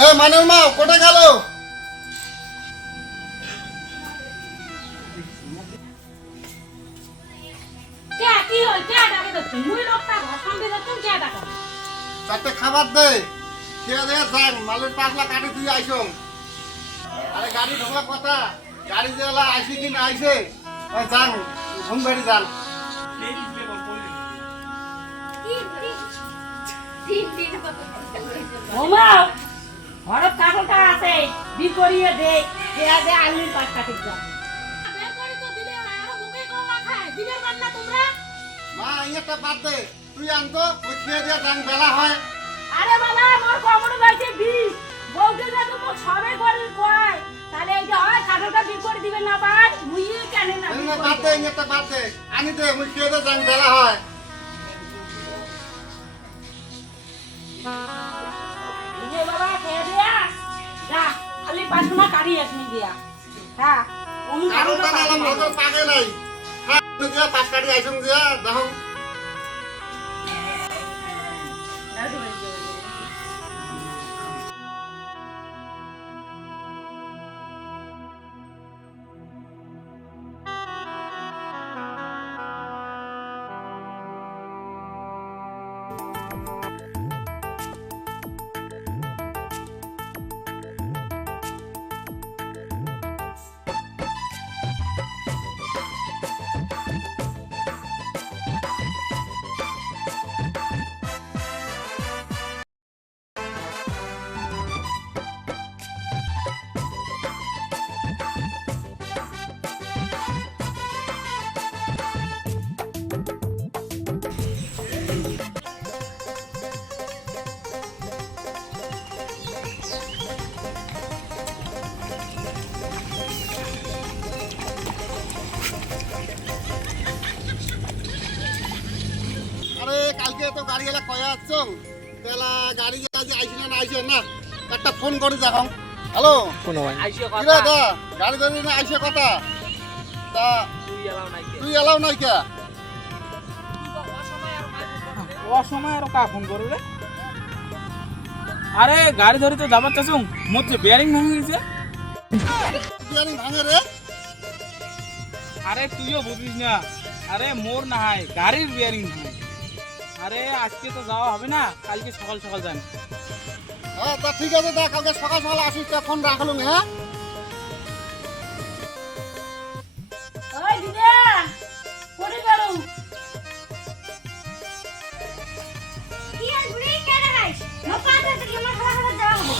এ মানের মা কোটে গেল? কে কি হল? কে ডাকে তো মুই লোকটা ঘষণ দিলে তুমি কে ডাকা? চারটে খাবার দে। খেয়ে দিয়ে যান মালের পাঁচলা কাটি তুই আইসং। আরে গাড়ি ঢোকা কথা। গাড়ি যে এলা আইসি কি না আইসে? যান ঘুম বেড়ি যান। কাঠটা আছে বি করিয়ে দে দেয়া দে আলুর পাট কাটি যা মা ইয়েটা বাদ দে তুই আনতো ওই খেয়ে দিয়ে যান বেলা হয়। আরে বাবা মোর কমর গাইছে বি বউকে না তো মোর সবে করে কয় তাহলে এই যে হয় কাঠটা বি করে দিবে না ভাই মুই কেন না বাদ দে ইয়েটা বাদ দে আনি দে ওই খেয়ে দিয়ে যান বেলা হয়। খালি পাঁচটা কারি আসনি দিয়া। হ্যাঁ হ্যাঁ পাঁচ কয়া আসছো? তেলা গাড়ি যে আইসি না আইসে না একটা ফোন করে দেখো হ্যালো? কিরে দা গাড়ি ধরে না আইসে কথা? তা তুই এলাও নাই কে? অসময় আর কা ফোন করবে আরে গাড়ি ধরে তো যাবার চাচ্ছু মোর তো বেয়ারিং ভেঙে গেছে। তুই ভাঙে রে? আরে তুইও বুঝিস না। আরে মোর না হয় গাড়ির বেয়ারিং ভাঙে। আরে আজকে তো যাওয়া হবে না কালকে সকাল সকাল যান। হ্যাঁ তা ঠিক আছে দা কালকে সকাল সকাল আসিস তা ফোন রাখলুম হ্যাঁ? ওই দিদা কোনে গেল। কি আর ঘুরে কেন গাইস নপা তো কি আমার খালা খালা যাওয়া হবে।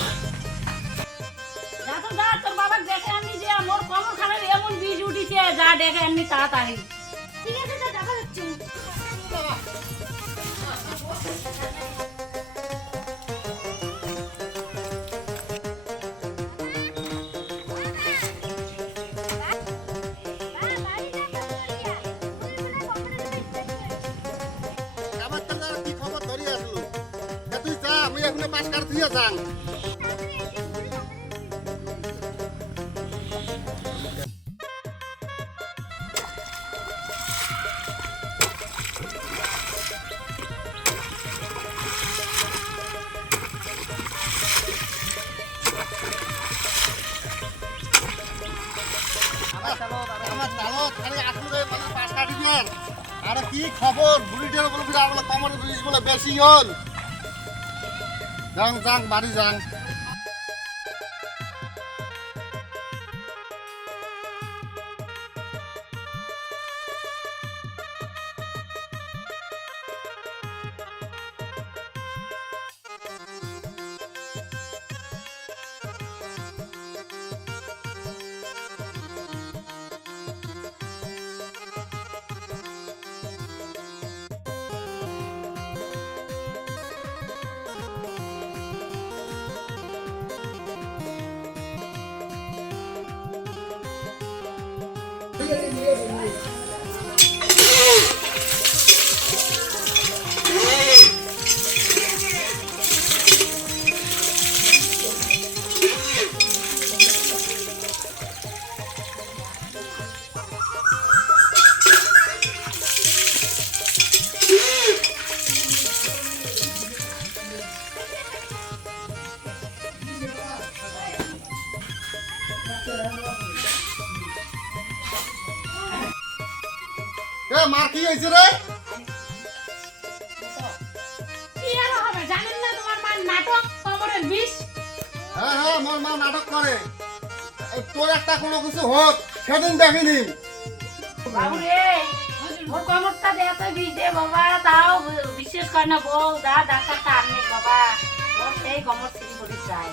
যা তো যা তোর বাবা দেখে আনি যে মোর কমর খানের এমন বীজ উঠিছে যা দেখে আনি তাড়াতাড়ি। ঠিক আছে আমি এখন পাঁচ কার দিয়ে যান আর কি খবর? বুড়িটার বলে আমার কমর ব্রিজ বলে বেশি হল। যাং যাং, বাড়ি যাং। 爷爷是爷爷的 কিরে মার কি হয়েছে রে? কি আর হবে জানেন না তোমার মা নাটক? কোমরের বিষ? হ্যাঁ হ্যাঁ মোর মা নাটক করে। তোর একটা কোনো কিছু হোক সেদিন দেখিনি। বাবু রে ওর কোমরটা দেয়া তো বিষ দে বাবা তাও বিশেষ করে না বউ দা ডাক্তারটা আনলে বাবা। ওর সেই কোমর সিঁড়ি করে যায়।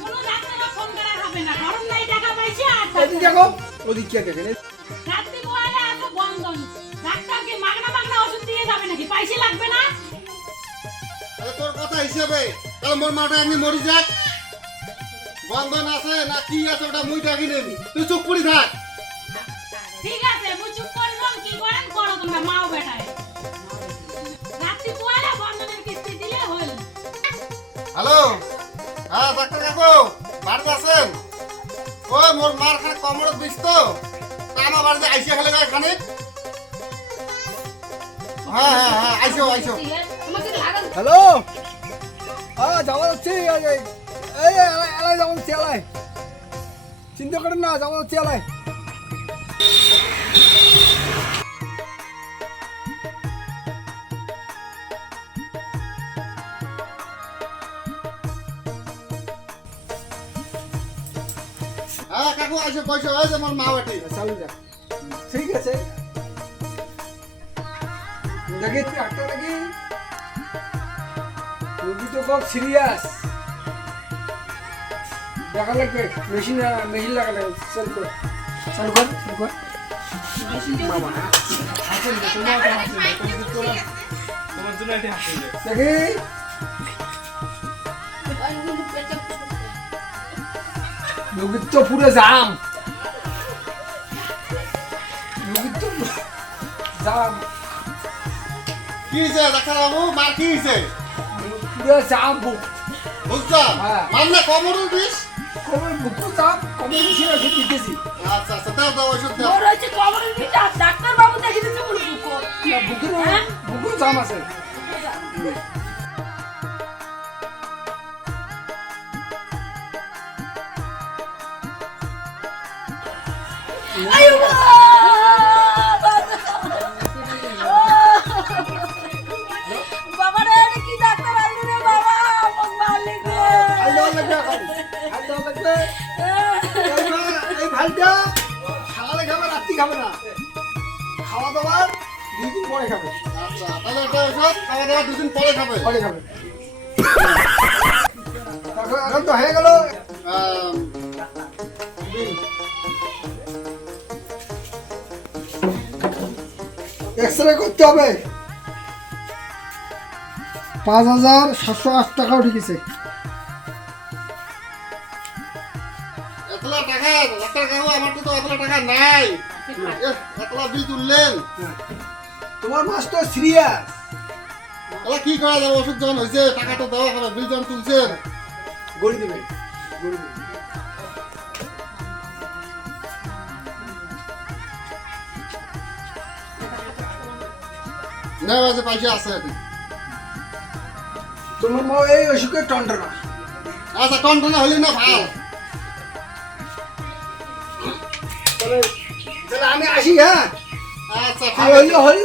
কোনো ডাক্তারও ফোন করা হবে না গরম নাই টাকা পাইছে আর ওদিক দেখো ওদিক কে দেখেন যাবে নাকি? পয়সা লাগবে না? আরে তোর কথা হিসেবে। তাহলে মোর মাটা এমনি মরি যাক। বন্ধন আছে না কি আছে ওটা মুই দেখিনি তুই চুপ করে থাক। ঠিক আছে মুই চুপ করলাম কি করেন? করো তোমরা মাও বেটায়। রাত্রি বলে বন্ধনের কিস্তি দিলে হল হ্যালো? হ্যাঁ ডাক্তার কাকু বাড়িতে আছেন? ওই মোর মার খানে কমর বিষ তো। আমার বাড়িতে আইসে খেলে যায় খানিক। হ্যাঁ হ্যাঁ হ্যাঁ আইসো আইসো। হ্যালো? হ্যাঁ যাওয়া যাচ্ছে এই এই এই এলাই এলাই যাওয়া যাচ্ছে এলাই চিন্তা করেন না যাওয়া যাচ্ছে এলাই হ্যাঁ কাকু আইসো পয়সা হয়েছে মোর মা বাটি। চালু যা ঠিক আছে। দেখি একটা নাকি? রোগী তো খুব সিরিয়াস দেখা লাগবে মেশিন মেশিন লাগা লাগবে চালু কর। চালু কর চালু কর। রোগীর তো পুরো রোগীর তো জাম। কি হয়েছে ডাক্তার মার কি হয়েছে জাম বুক বুঝছ হ্যাঁ। মানে কমরের বিষ কমর বুকু জাম কমর বেশি ওষুধ দিতেছি। আচ্ছা আচ্ছা দাও দাও ওষুধ দাও। ওর হচ্ছে কোমরের বিটা ডাক্তার বাবু দেখে দিতে বলব না, বুকের হ্যাঁ? বুকুর জাম আছে। আয়ো আই এই ভাইটা সকালে খাবে রাত্রি খাবে না। খাওয়া দাওয়ার দুই দিন পরে খাবে। আচ্ছা তাহলে এটা ওষুধ খাওয়া দাওয়া দুদিন পরে খাবে। পরে খাবে। এখন এখন তো হয়ে গেল। এক্স রে করতে হবে। পাঁচ হাজার সাতশো আট টাকাও ঠিকেছে এতলা টাকা নাই। এহ, এতলা বিল তুললেন। তোমার মাস তো সিরিয়াস। তাহলে কি করা যাবে? ওষুধ যখন হয়েছে টাকা তো দেওয়া হবে বিল যখন তুলছেন। গড়ি দেবে গড়ি দেবে না আছে পয়সা আছে। তোমার মা এই অসুখের টন্টনা। আচ্ছা টনটনা হলি না ভালো? তাহলে আমি আসি হ্যাঁ আচ্ছা ঠিক আর আছে হইলে